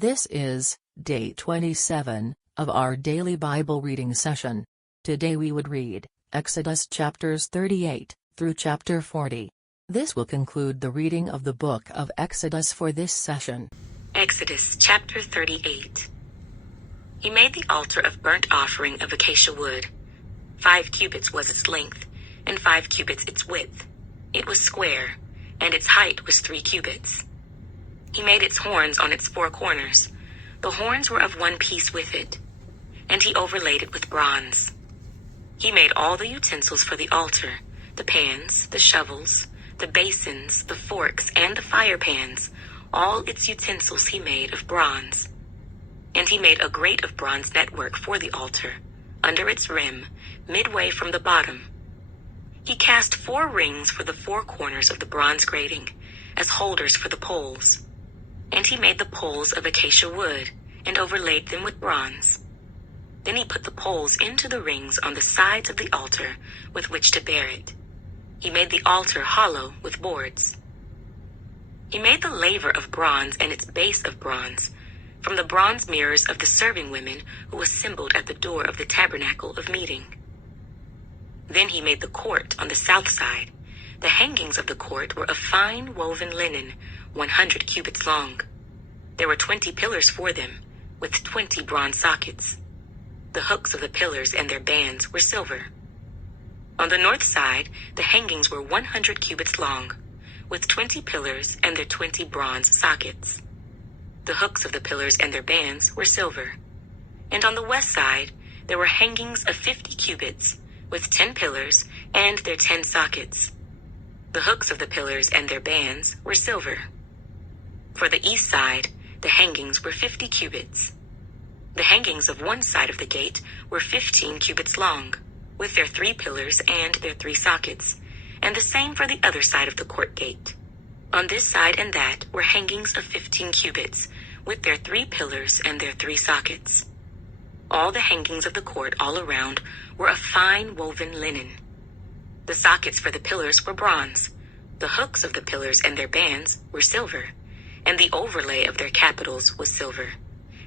This is day 27 of our daily Bible reading session. Today we would read Exodus chapters 38 through chapter 40. This will conclude the reading of the book of Exodus for this session. Exodus chapter 38. He made the altar of burnt offering of acacia wood. 5 cubits was its length, and 5 cubits its width. It was square, and its height was 3 cubits. He made its horns on its 4 corners. The horns were of one piece with it, and he overlaid it with bronze. He made all the utensils for the altar, the pans, the shovels, the basins, the forks, and the fire pans. All its utensils he made of bronze. And he made a grate of bronze network for the altar, under its rim, midway from the bottom. He cast 4 rings for the 4 corners of the bronze grating, as holders for the poles. And he made the poles of acacia wood, and overlaid them with bronze. Then he put the poles into the rings on the sides of the altar with which to bear it. He made the altar hollow with boards. He made the laver of bronze and its base of bronze, from the bronze mirrors of the serving women who assembled at the door of the tabernacle of meeting. Then he made the court on the south side. The hangings of the court were of fine woven linen, 100 cubits long. There were 20 pillars for them, with 20 bronze sockets. The hooks of the pillars and their bands were silver. On the north side, the hangings were 100 cubits long, with 20 pillars and their 20 bronze sockets. The hooks of the pillars and their bands were silver. And on the west side, there were hangings of 50 cubits, with 10 pillars and their 10 sockets. The hooks of the pillars and their bands were silver. For the east side, the hangings were 50 cubits. The hangings of one side of the gate were 15 cubits long, with their 3 pillars and their 3 sockets, and the same for the other side of the court gate. On this side and that were hangings of 15 cubits, with their 3 pillars and their 3 sockets. All the hangings of the court all around were of fine woven linen. The sockets for the pillars were bronze. The hooks of the pillars and their bands were silver, and the overlay of their capitals was silver.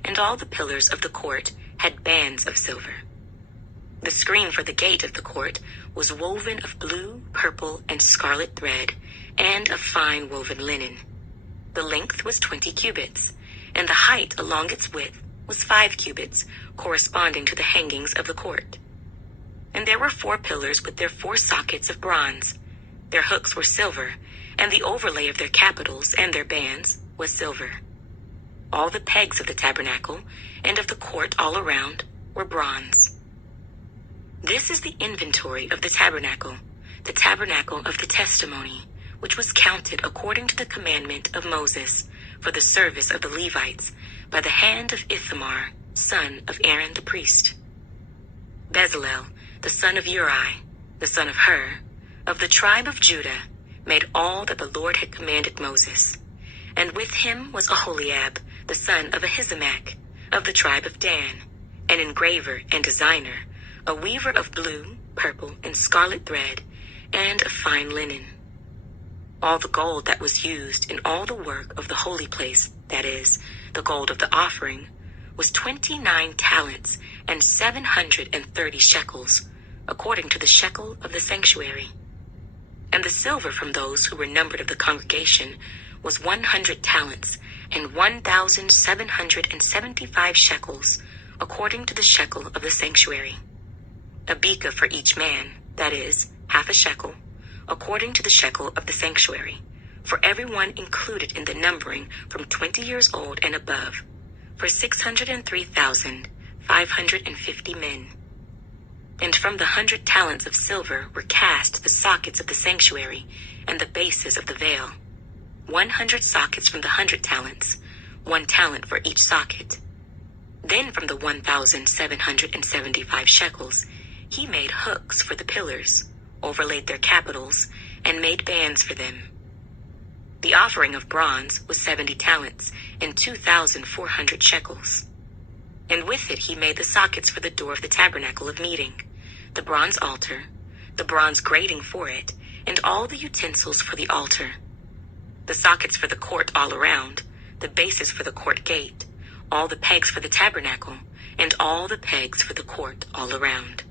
And all the pillars of the court had bands of silver. The screen for the gate of the court was woven of blue, purple, and scarlet thread, and of fine woven linen. The length was 20 cubits, and the height along its width was 5 cubits, corresponding to the hangings of the court. And there were 4 pillars with their 4 sockets of bronze. Their hooks were silver, and the overlay of their capitals and their bands was silver. All the pegs of the tabernacle and of the court all around were bronze. This is the inventory of the tabernacle of the testimony, which was counted according to the commandment of Moses for the service of the Levites by the hand of Ithamar, son of Aaron the priest. Bezalel, the son of Uri, the son of Hur, of the tribe of Judah, made all that the Lord had commanded Moses. And with him was Aholiab, the son of Ahisamach, of the tribe of Dan, an engraver and designer, a weaver of blue, purple, and scarlet thread, and of fine linen. All the gold that was used in all the work of the holy place, that is, the gold of the offering, was 29 talents and 730 shekels, according to the shekel of the sanctuary. And the silver from those who were numbered of the congregation was 100 talents and 1,775 shekels, according to the shekel of the sanctuary. A beka for each man, that is, half a shekel, according to the shekel of the sanctuary, for everyone included in the numbering from 20 years old and above, for 603,550 men. And from the 100 talents of silver were cast the sockets of the sanctuary and the bases of the veil. 100 sockets from the 100 talents, 1 talent for each socket. Then from the 1,775 shekels, he made hooks for the pillars, overlaid their capitals, and made bands for them. The offering of bronze was 70 talents and 2,400 shekels. And with it he made the sockets for the door of the tabernacle of meeting, the bronze altar, the bronze grating for it, and all the utensils for the altar. The sockets for the court all around, the bases for the court gate, all the pegs for the tabernacle, and all the pegs for the court all around.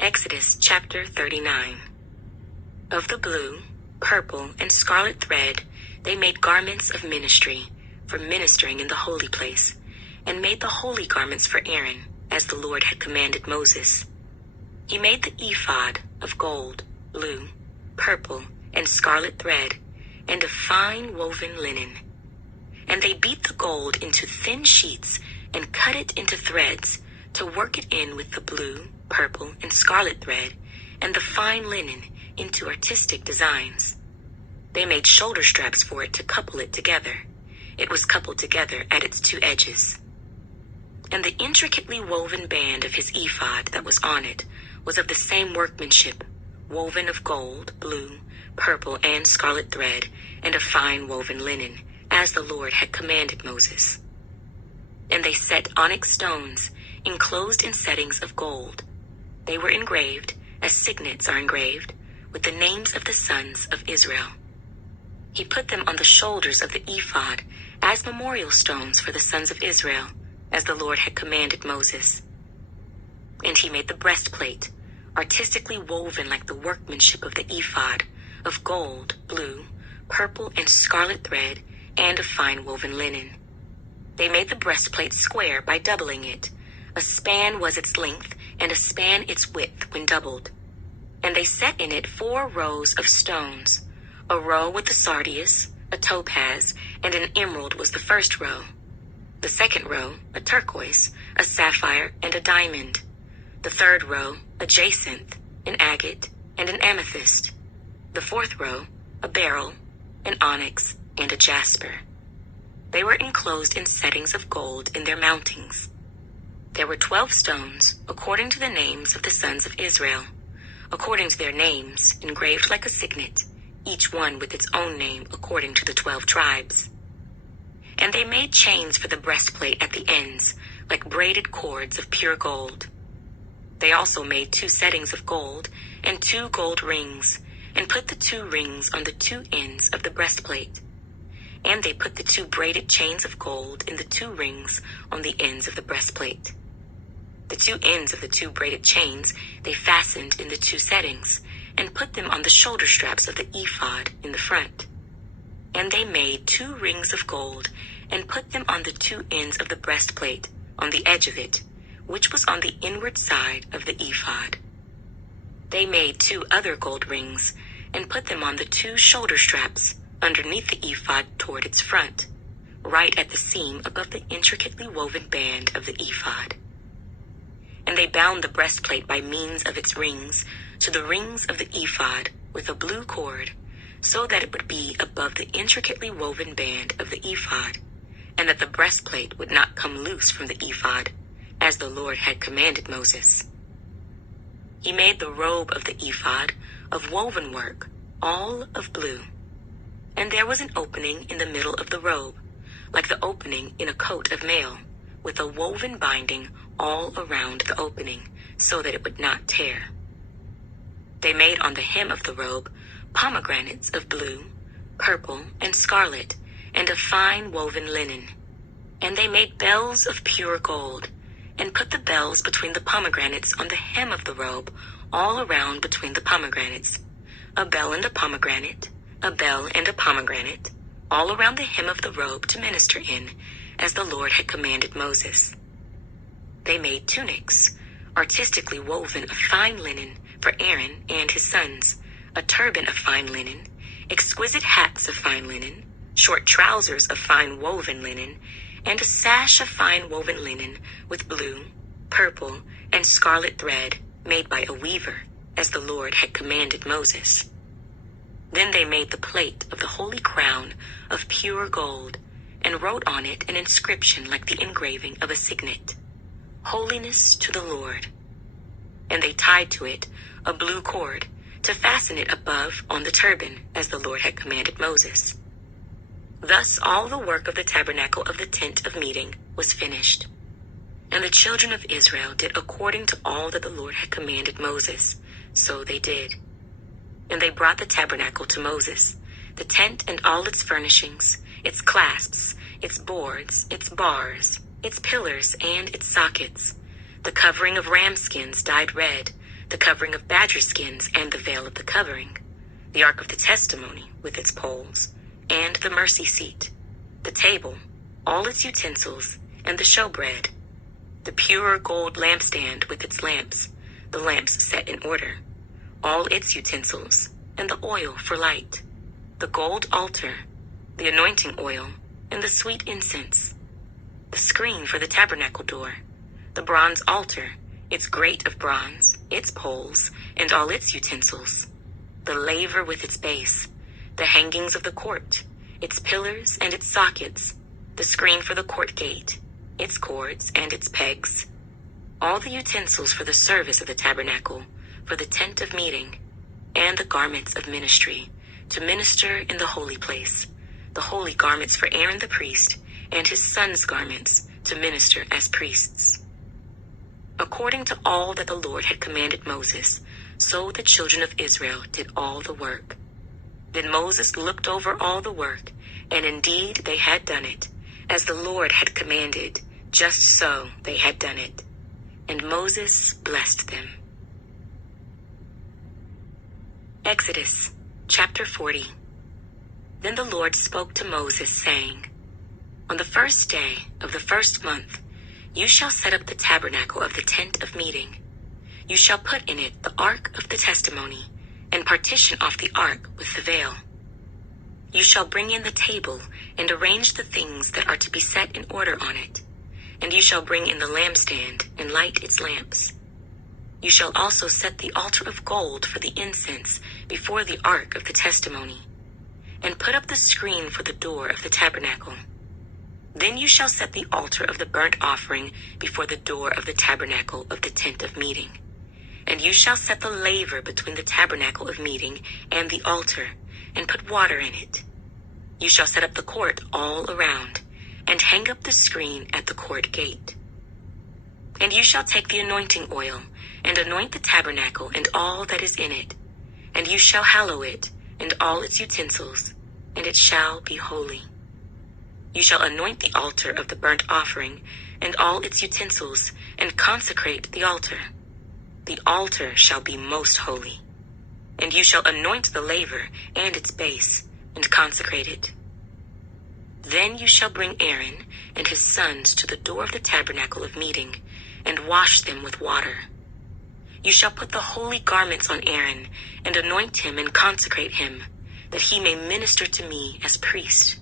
Exodus chapter 39. Of the blue, purple, and scarlet thread they made garments of ministry for ministering in the holy place, and made the holy garments for Aaron, as the Lord had commanded Moses. He made the ephod of gold, blue, purple, and scarlet thread, and of fine woven linen. And they beat the gold into thin sheets and cut it into threads to work it in with the blue, purple, and scarlet thread, and the fine linen into artistic designs. They made shoulder straps for it to couple it together. It was coupled together at its two edges. And the intricately woven band of his ephod that was on it was of the same workmanship, woven of gold, blue, purple, and scarlet thread, and of fine woven linen, as the Lord had commanded Moses. And they set onyx stones, enclosed in settings of gold. They were engraved, as signets are engraved, with the names of the sons of Israel. He put them on the shoulders of the ephod as memorial stones for the sons of Israel, as the Lord had commanded Moses. And he made the breastplate, artistically woven like the workmanship of the ephod, of gold, blue, purple, and scarlet thread, and of fine woven linen. They made the breastplate square by doubling it. A span was its length, and a span its width when doubled. And they set in it 4 rows of stones. A row with a sardius, a topaz, and an emerald was the first row. The second row, a turquoise, a sapphire, and a diamond. The third row, a jacinth, an agate, and an amethyst. The fourth row, a beryl, an onyx, and a jasper. They were enclosed in settings of gold in their mountings. There were 12 stones, according to the names of the sons of Israel, according to their names, engraved like a signet, each one with its own name according to the 12 tribes. And they made chains for the breastplate at the ends, like braided cords of pure gold. They also made 2 settings of gold and 2 gold rings, and put the 2 rings on the 2 ends of the breastplate. And they put the 2 braided chains of gold in the 2 rings on the ends of the breastplate. The 2 ends of the 2 braided chains they fastened in the 2 settings, and put them on the shoulder straps of the ephod in the front. And they made 2 rings of gold, and put them on the 2 ends of the breastplate, on the edge of it, which was on the inward side of the ephod. They made 2 other gold rings, and put them on the 2 shoulder straps, underneath the ephod toward its front, right at the seam above the intricately woven band of the ephod. And they bound the breastplate by means of its rings to the rings of the ephod with a blue cord, so that it would be above the intricately woven band of the ephod, and that the breastplate would not come loose from the ephod, as the Lord had commanded Moses. He made the robe of the ephod of woven work, all of blue. And there was an opening in the middle of the robe, like the opening in a coat of mail, with a woven binding all around the opening, so that it would not tear. They made on the hem of the robe pomegranates of blue, purple, and scarlet, and of fine woven linen. And they made bells of pure gold, and put the bells between the pomegranates on the hem of the robe, all around between the pomegranates, a bell and a pomegranate, a bell and a pomegranate, all around the hem of the robe to minister in, as the Lord had commanded Moses. They made tunics, artistically woven of fine linen, for Aaron and his sons, a turban of fine linen, exquisite hats of fine linen, short trousers of fine woven linen, and a sash of fine woven linen with blue, purple, and scarlet thread made by a weaver, as the Lord had commanded Moses. Then they made the plate of the holy crown of pure gold, and wrote on it an inscription like the engraving of a signet, Holiness to the Lord. And they tied to it a blue cord to fasten it above on the turban, as the Lord had commanded Moses. Thus all the work of the tabernacle of the tent of meeting was finished. And the children of Israel did according to all that the Lord had commanded Moses, so they did. And they brought the tabernacle to Moses, the tent and all its furnishings, its clasps, its boards, its bars, its pillars, and its sockets, the covering of ram skins dyed red, the covering of badger skins, and the veil of the covering, the ark of the testimony with its poles, and the mercy seat, the table, all its utensils, and the showbread, the pure gold lampstand with its lamps, the lamps set in order, all its utensils, and the oil for light, the gold altar, the anointing oil, and the sweet incense, the screen for the tabernacle door, the bronze altar, its grate of bronze, its poles, and all its utensils, the laver with its base, the hangings of the court, its pillars and its sockets, the screen for the court gate, its cords and its pegs, all the utensils for the service of the tabernacle, for the tent of meeting, and the garments of ministry, to minister in the holy place, the holy garments for Aaron the priest, and his sons' garments, to minister as priests. According to all that the Lord had commanded Moses, so the children of Israel did all the work. Then Moses looked over all the work, and indeed they had done it, as the Lord had commanded, just so they had done it. And Moses blessed them. Exodus chapter 40. Then the Lord spoke to Moses, saying, On the first day of the first month, you shall set up the tabernacle of the tent of meeting. You shall put in it the ark of the testimony, and partition off the ark with the veil. You shall bring in the table, and arrange the things that are to be set in order on it. And you shall bring in the lampstand, and light its lamps. You shall also set the altar of gold for the incense before the ark of the testimony, and put up the screen for the door of the tabernacle. Then you shall set the altar of the burnt offering before the door of the tabernacle of the tent of meeting. And you shall set the laver between the tabernacle of meeting and the altar, and put water in it. You shall set up the court all around, and hang up the screen at the court gate. And you shall take the anointing oil, and anoint the tabernacle and all that is in it. And you shall hallow it, and all its utensils, and it shall be holy. You shall anoint the altar of the burnt offering, and all its utensils, and consecrate the altar. The altar shall be most holy. And you shall anoint the laver and its base, and consecrate it. Then you shall bring Aaron and his sons to the door of the tabernacle of meeting, and wash them with water. You shall put the holy garments on Aaron, and anoint him and consecrate him, that he may minister to me as priest.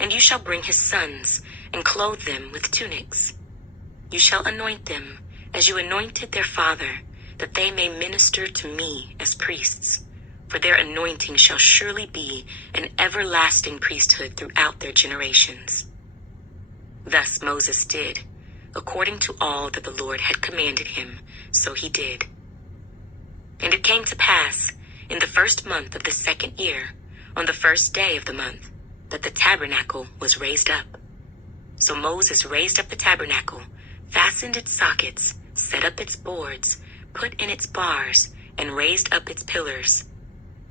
And you shall bring his sons, and clothe them with tunics. You shall anoint them, as you anointed their father, that they may minister to me as priests. For their anointing shall surely be an everlasting priesthood throughout their generations. Thus Moses did, according to all that the Lord had commanded him, so he did. And it came to pass, in the first month of the second year, on the first day of the month, that the tabernacle was raised up. So Moses raised up the tabernacle, fastened its sockets, set up its boards, put in its bars, and raised up its pillars.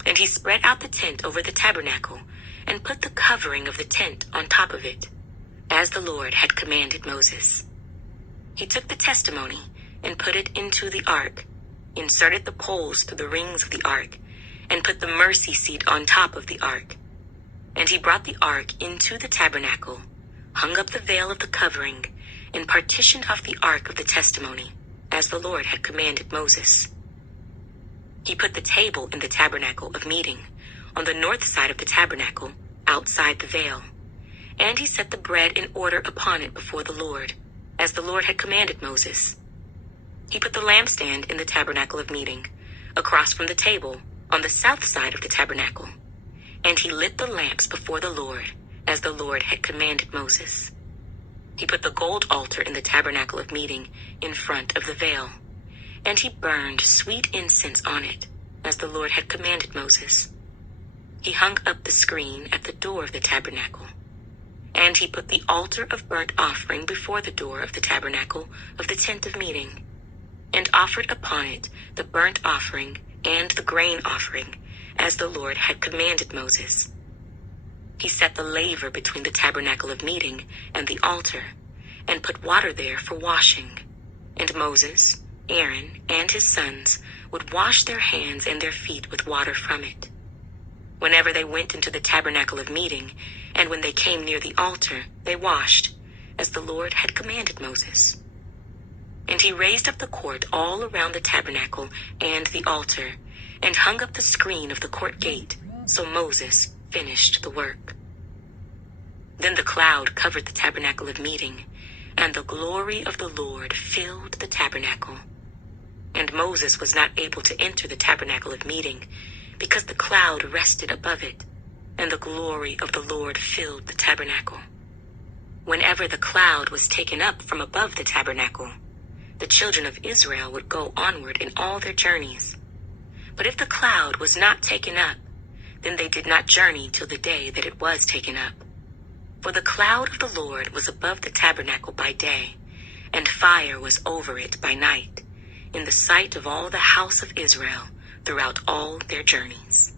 And he spread out the tent over the tabernacle, and put the covering of the tent on top of it, as the Lord had commanded Moses. He took the testimony, and put it into the ark, inserted the poles through the rings of the ark, and put the mercy seat on top of the ark. And he brought the ark into the tabernacle, hung up the veil of the covering, and partitioned off the ark of the testimony, as the Lord had commanded Moses. He put the table in the tabernacle of meeting, on the north side of the tabernacle, outside the veil. And he set the bread in order upon it before the Lord, as the Lord had commanded Moses. He put the lampstand in the tabernacle of meeting, across from the table, on the south side of the tabernacle. And he lit the lamps before the Lord, as the Lord had commanded Moses. He put the gold altar in the tabernacle of meeting in front of the veil. And he burned sweet incense on it, as the Lord had commanded Moses. He hung up the screen at the door of the tabernacle. And he put the altar of burnt offering before the door of the tabernacle of the tent of meeting, and offered upon it the burnt offering and the grain offering, as the Lord had commanded Moses. He set the laver between the tabernacle of meeting and the altar, and put water there for washing. And Moses, Aaron, and his sons would wash their hands and their feet with water from it. Whenever they went into the tabernacle of meeting, and when they came near the altar, they washed, as the Lord had commanded Moses. And he raised up the court all around the tabernacle and the altar, and hung up the screen of the court gate, so Moses finished the work. Then the cloud covered the tabernacle of meeting, and the glory of the Lord filled the tabernacle. And Moses was not able to enter the tabernacle of meeting, because the cloud rested above it, and the glory of the Lord filled the tabernacle. Whenever the cloud was taken up from above the tabernacle, the children of Israel would go onward in all their journeys. But if the cloud was not taken up, then they did not journey till the day that it was taken up. For the cloud of the Lord was above the tabernacle by day, and fire was over it by night, in the sight of all the house of Israel throughout all their journeys.